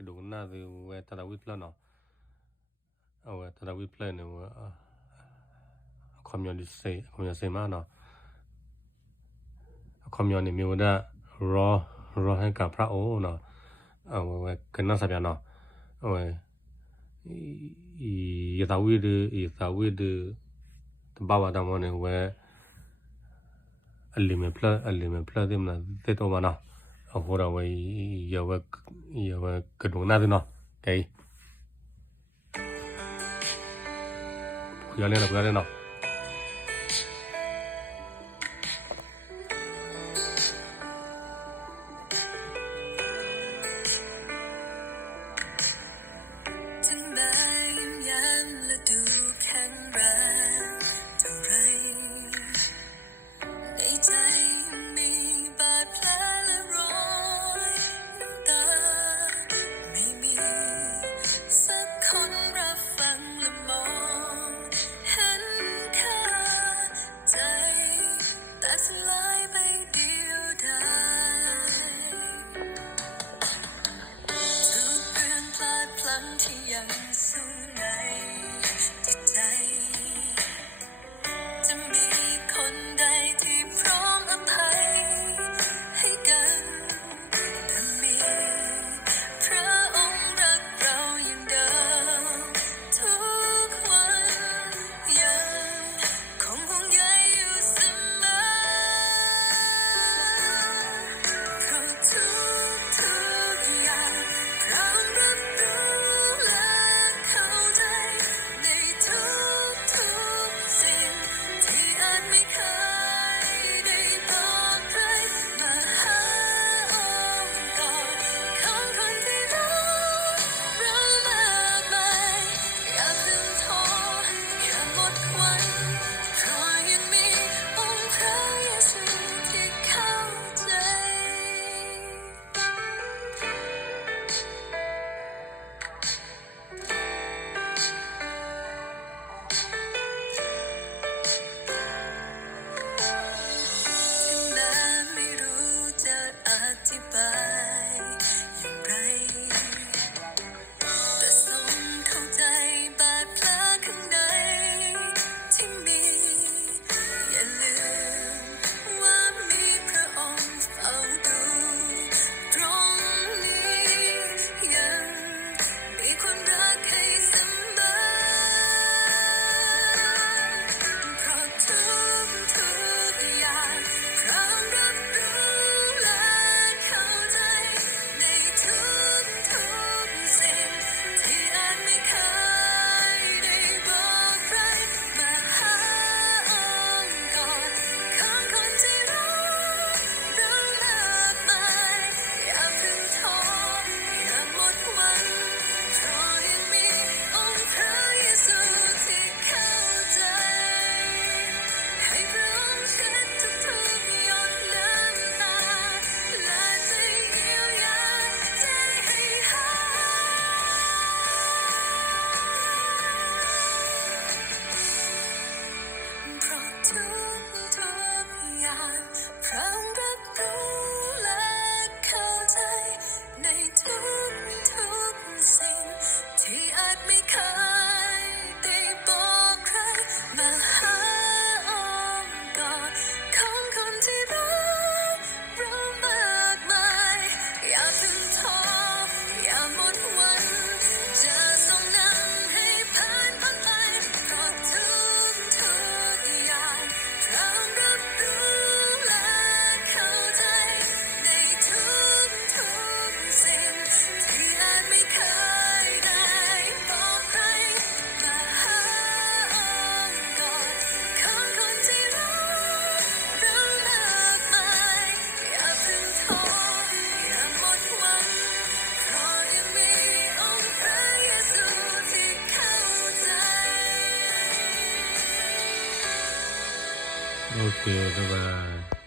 กระดูกหน้าดูเวทตาวิพลเนาะเอาเวทตาวิพลเนี่ยความยอดเซมาเนาะความยอดเนี่ยมีว่าได้รอให้กับพระโอเนาะเอาเวกันน่าสับยาเนาะเอาเวยตาวิดบ้าวดามเนี่ยเวอลิเมพลเต็มนะเตโตมาเนาะเอาหัวเราไว้อย่าว่ากระดูกหน้าด้วยเนาะไกอย่าเล่นเนาะโอเคบ๊ายบาย